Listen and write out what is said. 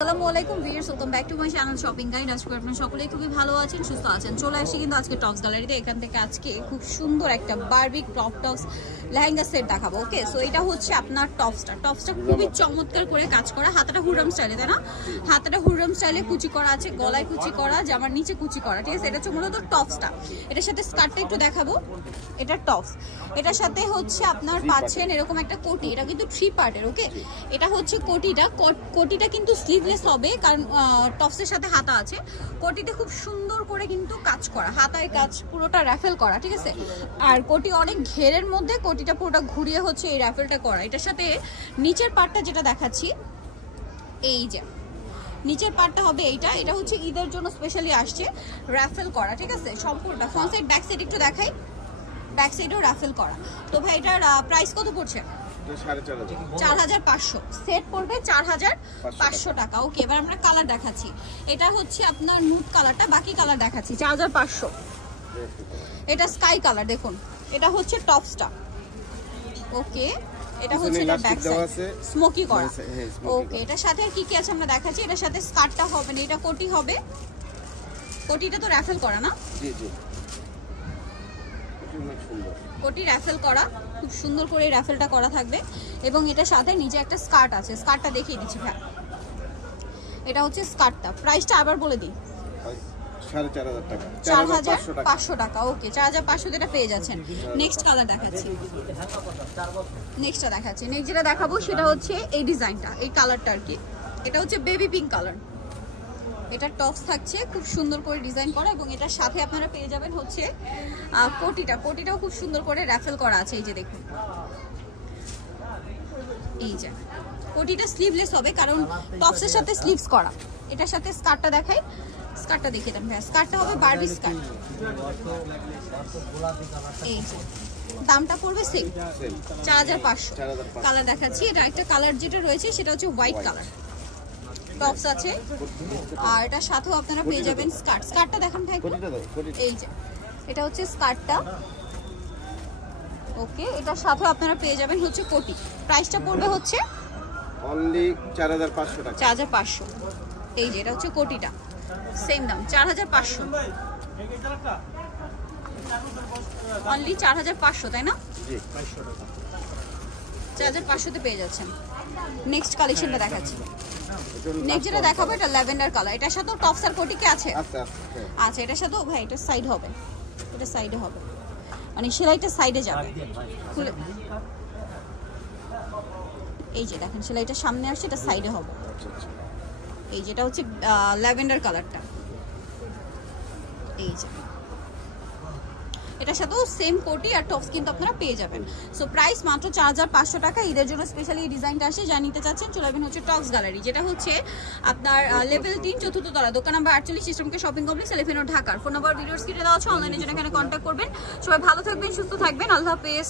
আসসালামু আলাইকুম viewers, welcome back to my channel shopping guide. আজকে আপনারা সকলেই খুবই ভালো আছেন, সুস্থ আছেন। চলে আসি কিন্তু আজকে টপস গ্যালারিতে। এখান থেকে আজকে খুব সুন্দর একটা Barbie crop tops lehenga set দেখাবো। ওকে, সো এটা হচ্ছে আপনার টপসটা খুবই চমৎকার করে কাজ করা। হাতাটা হুররাম স্টাইলে, তাই না? হাতাটা হুররাম স্টাইলে কুচি করা আছে, গলায় কুচি করা, জামার নিচে কুচি করা। ঠিক আছে, এটা হচ্ছে মূলত টপসটা। এটার সাথে স্কার্টটা একটু দেখাবো। এটা টপস, এটার সাথে হচ্ছে আপনার পাচ্ছেন এরকম একটা কোটি। এটা কিন্তু 3 পার্টের। ওকে, এটা হচ্ছে কোটিটা কিন্তু স্লিভলেস হবে, কারণ টপসের সাথে হাতা আছে। কোটিতে খুব সুন্দর করে কিন্তু কাজ করা, হাতায় কাজ পুরোটা র্যাফেল করা। ঠিক আছে, আর কোটি অনেক ঘেরের মধ্যে কোটিটা পুরোটা ঘুরিয়ে হচ্ছে এই র্যাফেলটা করা। এটার সাথে নিচের পার্টটা যেটা দেখাচ্ছি, এই যে নিচের পার্টটা হবে এইটা। এটা হচ্ছে ঈদের জন্য স্পেশালি আসছে, র্যাফেল করা। ঠিক আছে, সম্পূর্ণটা ফ্রন্ট সাইড ব্যাক সাইড একটু দেখাই। ব্যাক সাইডও র্যাফেল করা। তো ভাই এটার প্রাইস কত পড়ছে? 4500 সেট পড়বে 4500 টাকা। ওকে, এবার আমরা কালার দেখাচ্ছি। এটা হচ্ছে আপনার নুড কালারটা, বাকি কালার দেখাচ্ছি। 4500। এটা স্কাই কালার, দেখুন এটা হচ্ছে টপসটা। ওকে, এটা হচ্ছে এটা ব্যাক সাইড স্মোকি করা। ওকে, এটার সাথে আর কি কি আছে আমরা দেখাচ্ছি। এটার সাথে স্কার্টটা হবে না, এটা কোটি হবে। কোটিটা তো র্যাফেল করা না? জি জি, কোটি র্যাফেল করা, খুব সুন্দর করে র্যাফেলটা করা থাকবে। এবং এটার সাথে নিচে একটা স্কার্ট আছে, স্কার্টটা দেখিয়ে দিচ্ছি ভাই। এটা হচ্ছে স্কার্টটা। প্রাইসটা আবার বলে দিই, 4500 টাকা, 4500 টাকা। ওকে, 4500 এটা পেয়ে যাচ্ছেন। নেক্সট কালার দেখাচ্ছি, নেক্সটটা দেখাচ্ছি। নেক্সট যেটা দেখাবো সেটা হচ্ছে এই ডিজাইনটা, এই কালারটা আর কি। এটা হচ্ছে বেবি পিঙ্ক কালার। এটা টপস থাকছে খুব সুন্দর করে ডিজাইন করা, এবং এটার সাথে আপনারা পেয়ে যাবেন হচ্ছে কোটিটাও খুব সুন্দর করে র্যাফেল করা আছে। এই যে দেখুন, এই যে কোটিটা স্লিভলেস হবে, কারণ টপসের সাথে স্লিভস করা। এটার সাথে স্কার্টটা দেখাই, স্কার্টটা দেখিয়ে দেন ভাই। স্কার্টটা হবে বারবি স্কার্ট। এই যে দামটা পড়বে সেম 4500। কালার দেখাচ্ছি। এটা একটা কালার যেটা রয়েছে সেটা হচ্ছে হোয়াইট কালার, টপস আছে। আর এটার সাথেও আপনারা পেয়ে যাবেন স্কার্টটা দেখান ভাই। এই যে এটা হচ্ছে স্কার্টটা। ওকে, এটার সাথেও আপনারা পেয়ে যাবেন হচ্ছে কোটি। প্রাইসটা পড়বে হচ্ছে অনলি 4500 টাকা, 4500। এই যে এটা হচ্ছে কোটিটা, সেম দাম 4500, অনলি 4500, তাই না? জি, 4500 তে পেয়ে যাচ্ছেন। নেক্সট কালেকশনটা দেখাচ্ছি। নেক্সট যেটা দেখাবো এটা ল্যাভেন্ডার কালার। এটার সাথেও টপস আর কোটি কি আছে? আচ্ছা, এটার সাথেও ভাই এটা সাইড হবে, এটা সাইডে হবে, মানে সেলাইটা সাইডে যাবে। খুলে এই যে দেখেন, সেলাইটা সামনে আসছে, এটা সাইডে হবে। এই যেটা হচ্ছে ল্যাভেন্ডার কালারটা। এই যে এটার সাথেও সেম কোটি আর টপস কিন্তু আপনারা পেয়ে যাবেন। সো প্রাইস মাত্র 4500 টাকা। ঈদের জন্য স্পেশালি এই ডিজাইনটা আসে। যা নিতে চাচ্ছেন চলে আসবেন হচ্ছে টপস গ্যালারি, যেটা হচ্ছে আপনার লেভেল 3 চতুর্থ তলা, দোকান নাম্বার 48, ইসলামকে শপিং কমপ্লেক্স, এলিফেন্ট রোড, ঢাকার। ফোন নাম্বার ভিডিওর স্ক্রিনে দেওয়া আছে, অনলাইনের জন্য এখানে কন্ট্যাক্ট করবেন। সবাই ভালো থাকবেন, সুস্থ থাকবেন, আল্লাহ হাফেজ।